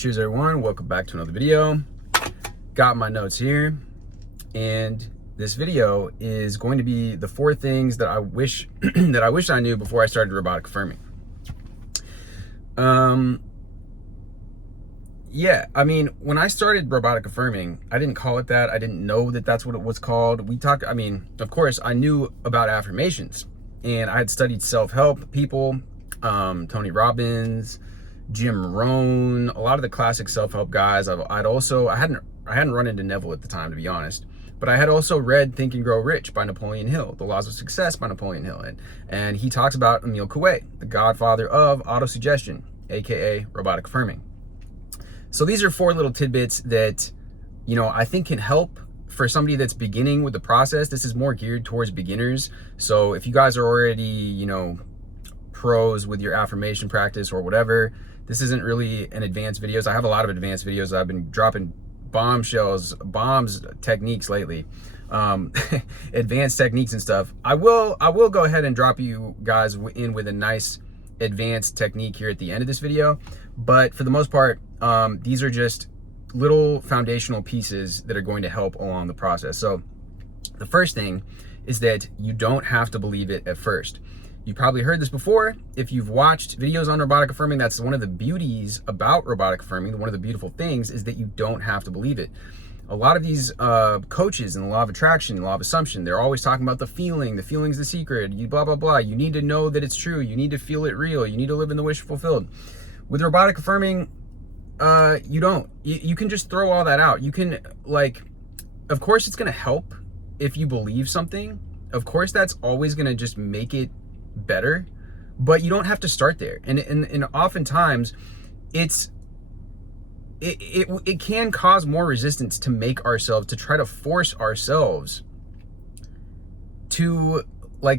Cheers everyone, welcome back to another video. Got my notes here, and this video is going to be the 4 things that I wish I knew before I started robotic affirming. Yeah, I mean, when I started robotic affirming, I didn't call it that. I didn't know that that's what it was called. Of course, I knew about affirmations, and I had studied self-help people, Tony Robbins, Jim Rohn, a lot of the classic self-help guys. I hadn't run into Neville at the time, to be honest, but I had also read Think and Grow Rich by Napoleon Hill, The Laws of Success by Napoleon Hill, and he talks about Emil Coué, the godfather of autosuggestion, aka robotic affirming. So these are 4 little tidbits that, I think can help for somebody that's beginning with the process. This is more geared towards beginners. So if you guys are already, pros with your affirmation practice or whatever, this isn't really an advanced videos. I have a lot of advanced videos. I've been dropping bombs techniques lately, advanced techniques and stuff. I will go ahead and drop you guys in with a nice advanced technique here at the end of this video. But for the most part, these are just little foundational pieces that are going to help along the process. So the first thing is that you don't have to believe it at first. You probably heard this before. If you've watched videos on robotic affirming, that's one of the beauties about robotic affirming. One of the beautiful things is that you don't have to believe it. A lot of these coaches in the law of attraction, law of assumption, they're always talking about the feeling's the secret, you blah, blah, blah. You need to know that it's true. You need to feel it real. You need to live in the wish fulfilled. With robotic affirming, you don't. You can just throw all that out. You can, of course it's going to help if you believe something. Of course that's always going to just make it better, but you don't have to start there. And oftentimes it can cause more resistance to try to force ourselves to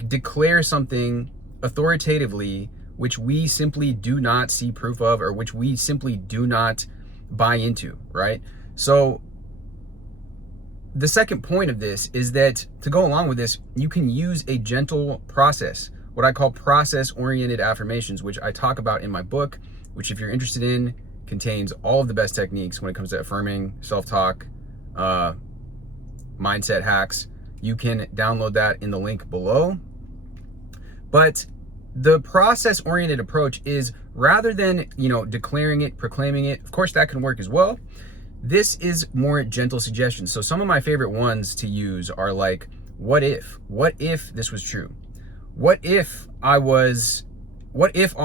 declare something authoritatively which we simply do not see proof of, or which we simply do not buy into, right? So the second point of this is that, to go along with this, you can use a gentle process, what I call process-oriented affirmations, which I talk about in my book, which, if you're interested in, contains all of the best techniques when it comes to affirming, self-talk, mindset hacks. You can download that in the link below. But the process-oriented approach is, rather than, declaring it, proclaiming it, of course that can work as well. This is more gentle suggestions. So some of my favorite ones to use are like, what if this was true? What if all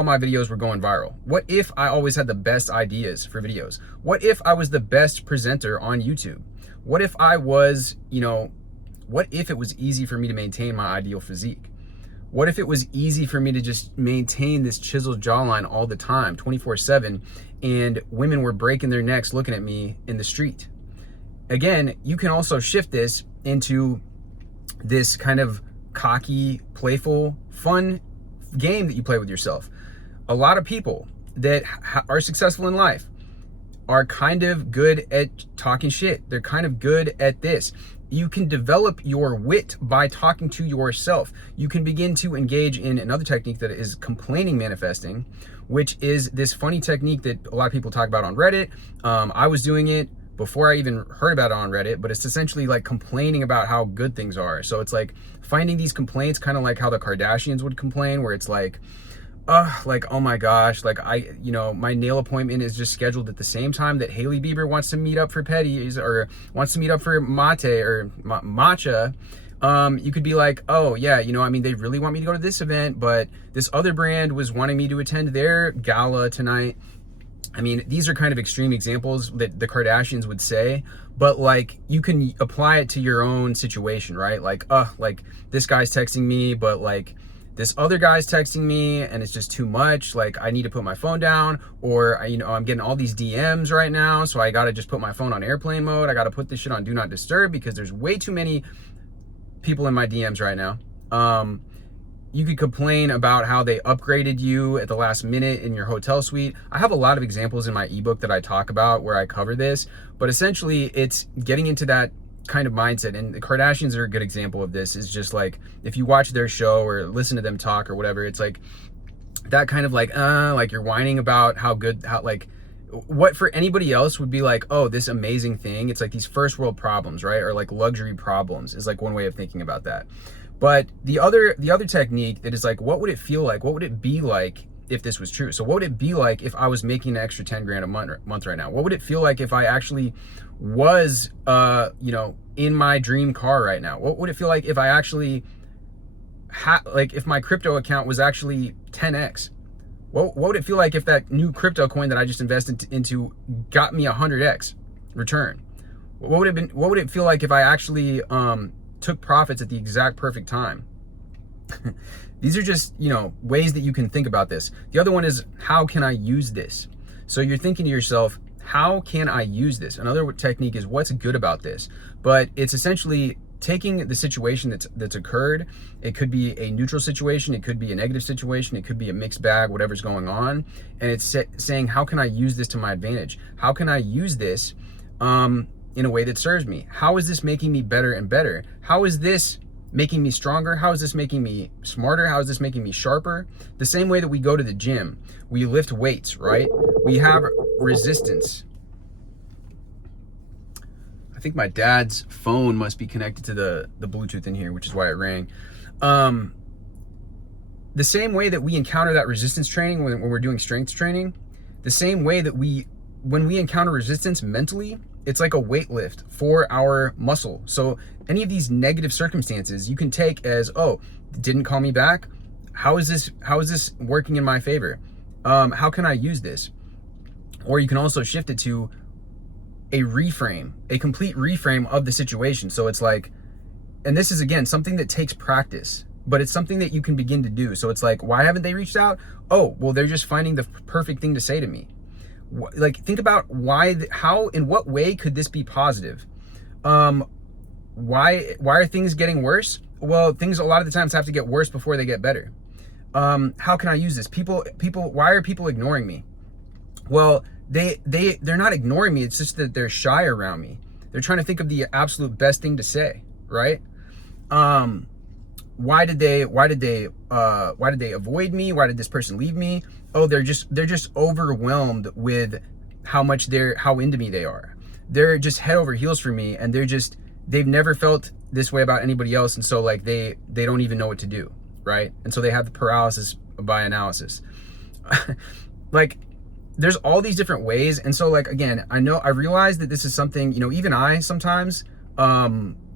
my videos were going viral? What if I always had the best ideas for videos? What if I was the best presenter on YouTube? What if I was, what if it was easy for me to maintain my ideal physique? What if it was easy for me to just maintain this chiseled jawline all the time, 24/7, and women were breaking their necks looking at me in the street? Again, you can also shift this into this kind of cocky, playful, fun game that you play with yourself. A lot of people that are successful in life are kind of good at talking shit. They're kind of good at this. You can develop your wit by talking to yourself. You can begin to engage in another technique that is complaining manifesting, which is this funny technique that a lot of people talk about on Reddit. I was doing it before I even heard about it on Reddit, but it's essentially like complaining about how good things are. So it's like finding these complaints, kind of like how the Kardashians would complain, where it's like, oh my gosh, my nail appointment is just scheduled at the same time that Hailey Bieber wants to meet up for petties, or wants to meet up for mate or matcha. You could be like, oh yeah, they really want me to go to this event, but this other brand was wanting me to attend their gala tonight. These are kind of extreme examples that the Kardashians would say, but you can apply it to your own situation, right? This guy's texting me, but this other guy's texting me and it's just too much. I need to put my phone down, or I'm getting all these DMs right now, so I gotta just put my phone on airplane mode. I gotta put this shit on do not disturb because there's way too many people in my DMs right now. You could complain about how they upgraded you at the last minute in your hotel suite. I have a lot of examples in my ebook that I talk about where I cover this, but essentially it's getting into that kind of mindset. And the Kardashians are a good example of this. Is just if you watch their show or listen to them talk or whatever, it's that kind of you're whining about how what for anybody else would be like, oh, this amazing thing, it's like these first world problems, right? Or like luxury problems is like one way of thinking about that. But the other technique that is like, what would it feel like? What would it be like if this was true? So what would it be like if I was making an extra 10 grand a month right now? What would it feel like if I actually was, in my dream car right now? What would it feel like if I actually like if my crypto account was actually 10x? What would it feel like if that new crypto coin that I just invested into got me 100x return? What would it feel like if I actually took profits at the exact perfect time? These are just, ways that you can think about this. The other one is, how can I use this? So you're thinking to yourself, how can I use this? Another technique is, what's good about this? But it's essentially taking the situation that's occurred. It could be a neutral situation, it could be a negative situation, it could be a mixed bag, whatever's going on, and it's saying, how can I use this to my advantage? How can I use this in a way that serves me? How is this making me better and better? How is this making me stronger? How is this making me smarter? How is this making me sharper? The same way that we go to the gym, we lift weights, right? We have resistance. I think my dad's phone must be connected to the Bluetooth in here, which is why it rang. The same way that we encounter that resistance training when we're doing strength training, the same way that when we encounter resistance mentally, it's like a weight lift for our muscle. So any of these negative circumstances you can take as, oh, didn't call me back. How is this working in my favor? How can I use this? Or you can also shift it to a reframe, a complete reframe of the situation. So it's like, and this is again something that takes practice, but it's something that you can begin to do. So it's like, why haven't they reached out? Oh, well, they're just finding the perfect thing to say to me. Like, think about how, in what way could this be positive? Why are things getting worse? Well, things a lot of the times have to get worse before they get better. How can I use this? People, why are people ignoring me? Well, they're not ignoring me. It's just that they're shy around me. They're trying to think of the absolute best thing to say, right? Why did they avoid me? Why did this person leave me? Oh, they're just overwhelmed with how into me they are. They're just head over heels for me, and they've never felt this way about anybody else, and so like they don't even know what to do, right? And so they have the paralysis by analysis. Like, there's all these different ways. And so like, again, I realize that this is something, even I sometimes,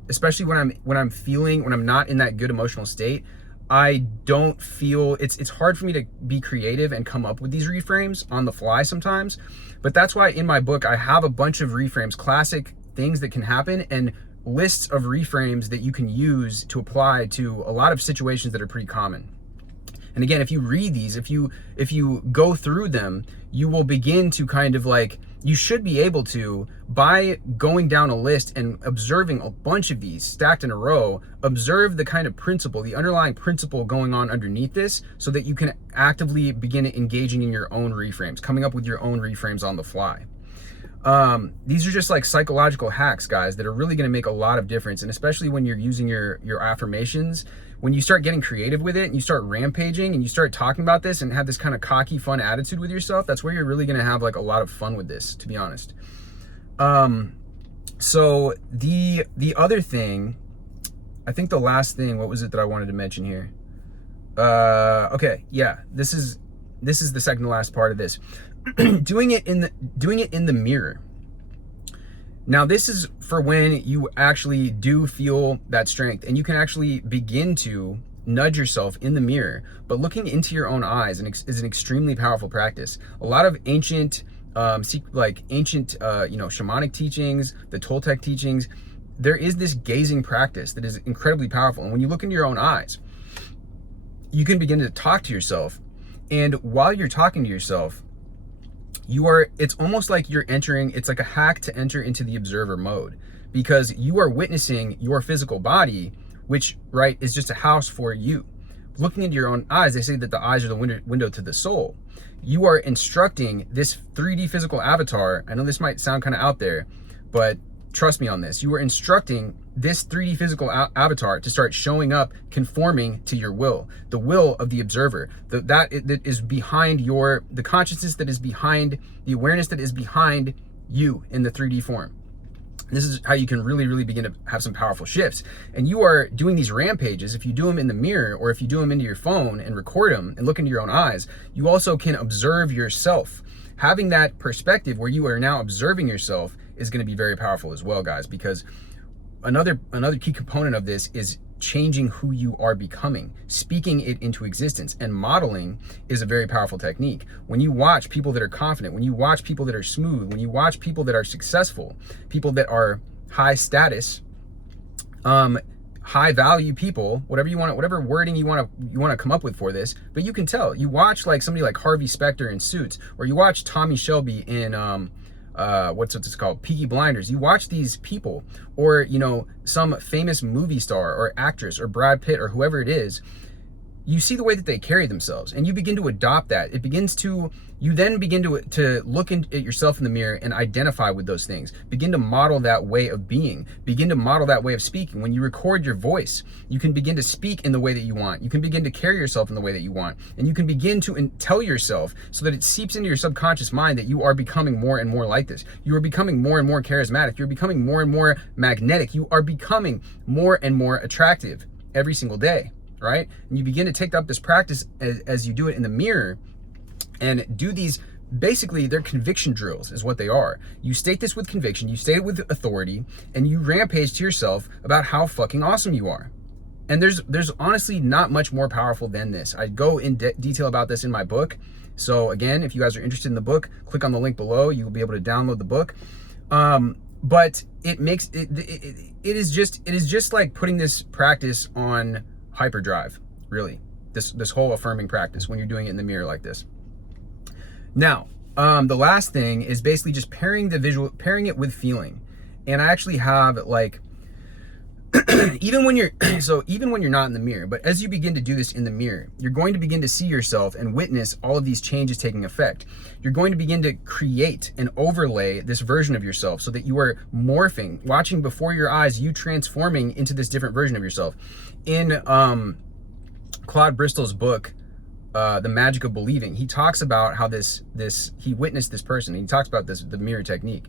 especially when I'm not in that good emotional state, I don't feel, it's hard for me to be creative and come up with these reframes on the fly sometimes. But that's why in my book, I have a bunch of reframes, classic things that can happen, and lists of reframes that you can use to apply to a lot of situations that are pretty common. And again, if you read these, if you go through them, you will begin to kind of like, you should be able to, by going down a list and observing a bunch of these stacked in a row, observe the kind of principle, the underlying principle going on underneath this, so that you can actively begin engaging in your own reframes, coming up with your own reframes on the fly. These are just like psychological hacks, guys, that are really going to make a lot of difference. And especially when you're using your affirmations, when you start getting creative with it and you start rampaging and you start talking about this and have this kind of cocky, fun attitude with yourself, that's where you're really going to have like a lot of fun with this, to be honest. So the other thing, I think the last thing, what was it that I wanted to mention here? Okay. Yeah, this is the second to last part of this. doing it in the mirror. Now, this is for when you actually do feel that strength and you can actually begin to nudge yourself in the mirror. But looking into your own eyes is an extremely powerful practice. A lot of ancient shamanic teachings, the Toltec teachings, there is this gazing practice that is incredibly powerful. And when you look into your own eyes, you can begin to talk to yourself. And while you're talking to yourself, it's almost like it's like a hack to enter into the observer mode, because you are witnessing your physical body, which, right, is just a house for you. Looking into your own eyes, they say that the eyes are the window to the soul. You are instructing this 3D physical avatar. I know this might sound kind of out there, but trust me on this. You are instructing this 3D physical avatar to start showing up conforming to your will, the will of the observer, that is behind the consciousness that is behind, the awareness that is behind you in the 3D form. This is how you can really, really begin to have some powerful shifts. And you are doing these rampages. If you do them in the mirror, or if you do them into your phone and record them and look into your own eyes, you also can observe yourself. Having that perspective where you are now observing yourself is going to be very powerful as well, guys, because another key component of this is changing who you are becoming, speaking it into existence. And modeling is a very powerful technique. When you watch people that are confident, when you watch people that are smooth, when you watch people that are successful, people that are high status, high value people, whatever wording you want to come up with for this, but you can tell. You watch like somebody like Harvey Specter in Suits, or you watch Tommy Shelby in what's it called, Peaky Blinders. You watch these people, or some famous movie star or actress or Brad Pitt or whoever it is. You see the way that they carry themselves, and you begin to adopt that. You then begin to look at yourself in the mirror and identify with those things. Begin to model that way of being. Begin to model that way of speaking. When you record your voice, you can begin to speak in the way that you want. You can begin to carry yourself in the way that you want. And you can begin to tell yourself, so that it seeps into your subconscious mind, that you are becoming more and more like this. You are becoming more and more charismatic. You're becoming more and more magnetic. You are becoming more and more attractive every single day. Right? And you begin to take up this practice as you do it in the mirror, and do these, basically they're conviction drills is what they are. You state this with conviction, you state it with authority, and you rampage to yourself about how fucking awesome you are. And there's honestly not much more powerful than this. I go in detail about this in my book. So again, if you guys are interested in the book, click on the link below. You will be able to download the book. But it is just like putting this practice on hyperdrive, really, this whole affirming practice, when you're doing it in the mirror like this. Now, the last thing is basically just pairing it with feeling. And I actually have like, even when you're not in the mirror, but as you begin to do this in the mirror, you're going to begin to see yourself and witness all of these changes taking effect. You're going to begin to create and overlay this version of yourself, so that you are morphing, watching before your eyes, you transforming into this different version of yourself. In Claude Bristol's book, The Magic of Believing, he talks about how he witnessed this person. He talks about the mirror technique,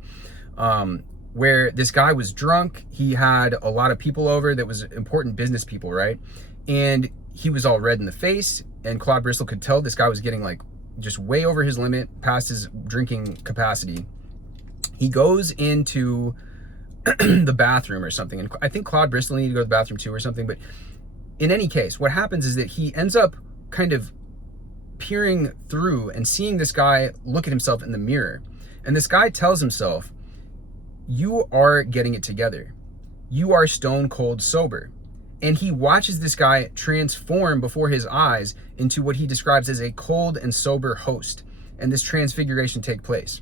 where this guy was drunk. He had a lot of people over that was important business people, right? And he was all red in the face, and Claude Bristol could tell this guy was getting like just way over his limit, past his drinking capacity. He goes into the bathroom or something, and I think Claude Bristol needed to go to the bathroom too or something. But in any case, what happens is that he ends up kind of peering through and seeing this guy look at himself in the mirror, and this guy tells himself, you are getting it together, you are stone cold sober. And he watches this guy transform before his eyes into what he describes as a cold and sober host, and this transfiguration take place.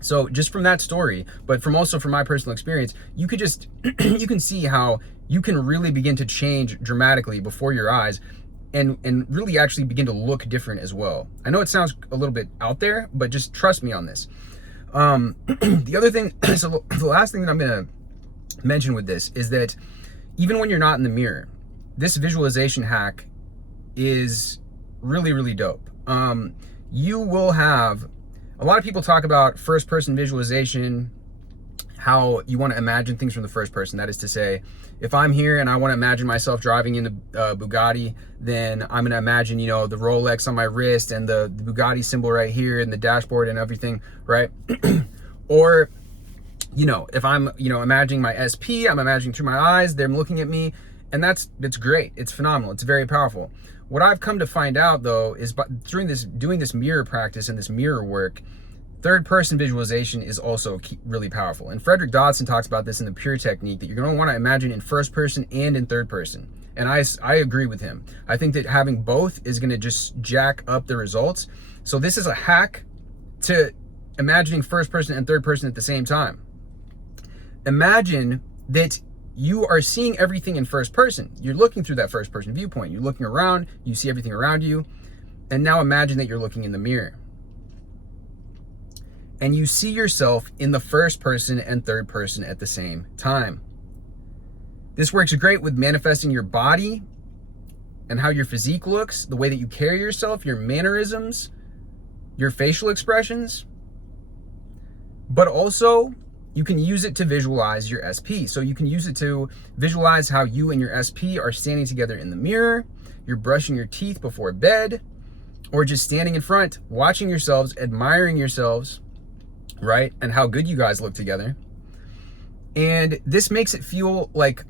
So just from that story, but from my personal experience, you could just, you can see how you can really begin to change dramatically before your eyes, and really actually begin to look different as well. I know it sounds a little bit out there, but just trust me on this. The other thing, so the last thing that I'm going to mention with this is that even when you're not in the mirror, this visualization hack is really, really dope. You will have, a lot of people talk about first person visualization, how you want to imagine things from the first person. That is to say, if I'm here and I want to imagine myself driving in a Bugatti, then I'm going to imagine, the Rolex on my wrist and the Bugatti symbol right here and the dashboard and everything, right? Or, if I'm, imagining my SP, I'm imagining through my eyes, they're looking at me, and it's great. It's phenomenal. It's very powerful. What I've come to find out, though, is doing this mirror practice and this mirror work, third person visualization is also really powerful. And Frederick Dodson talks about this in the Pure Technique, that you're going to want to imagine in first person and in third person. And I agree with him. I think that having both is going to just jack up the results. So this is a hack to imagining first person and third person at the same time. Imagine that you are seeing everything in first person. You're looking through that first person viewpoint. You're looking around, you see everything around you. And now imagine that you're looking in the mirror. And you see yourself in the first person and third person at the same time. This works great with manifesting your body and how your physique looks, the way that you carry yourself, your mannerisms, your facial expressions. But also, you can use it to visualize your SP. So you can use it to visualize how you and your SP are standing together in the mirror, you're brushing your teeth before bed, or just standing in front, watching yourselves, admiring yourselves, right? And how good you guys look together. And this makes it feel like,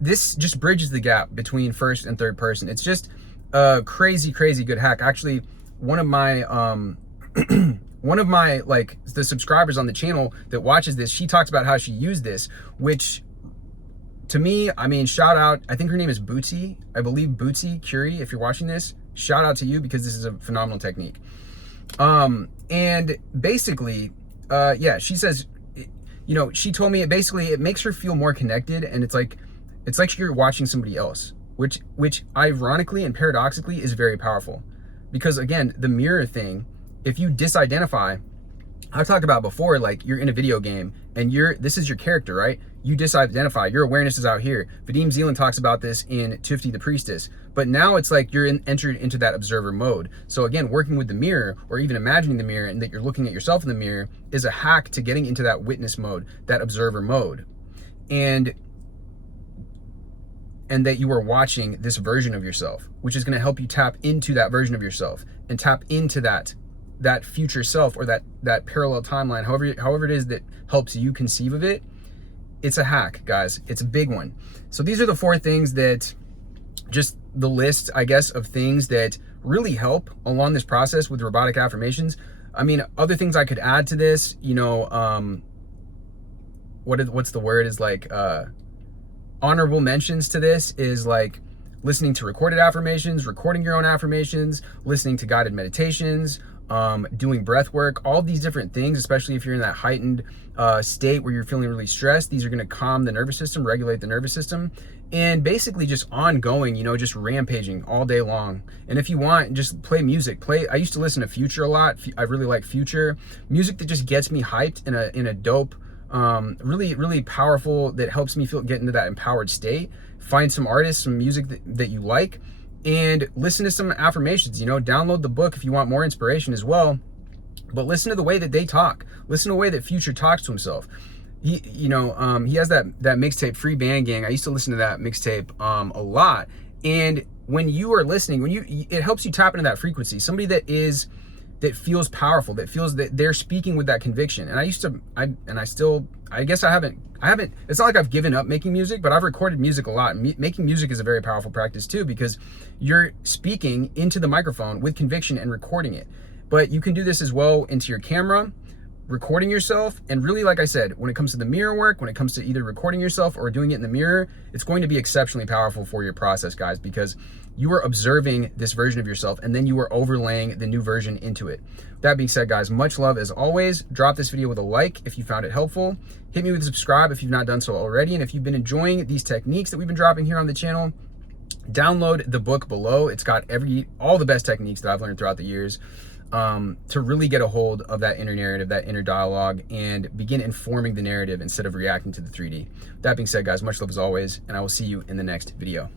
this just bridges the gap between first and third person. It's just a crazy, crazy good hack. Actually, one of my like the subscribers on the channel that watches this, she talks about how she used this, which to me, I mean, shout out. I think her name is Bootsy. I believe Bootsy Curie. If you're watching this, shout out to you, because this is a phenomenal technique. And basically, yeah, she says, you know, she told me it makes her feel more connected, and it's like you're watching somebody else, which ironically and paradoxically is very powerful. Because again, the mirror thing, if you disidentify, I've talked about before, like you're in a video game and this is your character, right? You disidentify, your awareness is out here. Vadim Zeland talks about this in Tufti the Priestess, but now it's like you're entered into that observer mode. So again, working with the mirror, or even imagining the mirror and that you're looking at yourself in the mirror, is a hack to getting into that witness mode, that observer mode. And that you are watching this version of yourself, which is going to help you tap into that version of yourself and tap into that future self, or that parallel timeline, however it is that helps you conceive of it. It's a hack, guys. It's a big one. So these are the 4 things that, just the list, I guess, of things that really help along this process with robotic affirmations. I mean, other things I could add to this, you know, what's the word, is like, honorable mentions to this is like listening to recorded affirmations, recording your own affirmations, listening to guided meditations, doing breath work, all these different things, especially if you're in that heightened state where you're feeling really stressed. These are going to calm the nervous system, regulate the nervous system, and basically just ongoing, you know, just rampaging all day long. And if you want, just play music. I used to listen to Future a lot. I really like Future. Music that just gets me hyped in a dope, really, really powerful, that helps me get into that empowered state. Find some artists, some music that you like, and listen to some affirmations. You know, download the book if you want more inspiration as well, but listen to the way that they talk. Listen to the way that Future talks to himself. He has that mixtape, Free Band Gang. I used to listen to that mixtape a lot. And when you are listening, it helps you tap into that frequency. Somebody that feels powerful, that feels that they're speaking with that conviction. And I guess I haven't, it's not like I've given up making music, but I've recorded music a lot. Making music is a very powerful practice too, because you're speaking into the microphone with conviction and recording it. But you can do this as well into your camera, recording yourself. And really, like I said, when it comes to the mirror work, when it comes to either recording yourself or doing it in the mirror, it's going to be exceptionally powerful for your process, guys, because you are observing this version of yourself and then you are overlaying the new version into it. That being said, guys, much love as always. Drop this video with a like if you found it helpful. Hit me with a subscribe if you've not done so already. And if you've been enjoying these techniques that we've been dropping here on the channel, download the book below. It's got all the best techniques that I've learned throughout the years to really get a hold of that inner narrative, that inner dialogue, and begin informing the narrative instead of reacting to the 3D. That being said, guys, much love as always, and I will see you in the next video.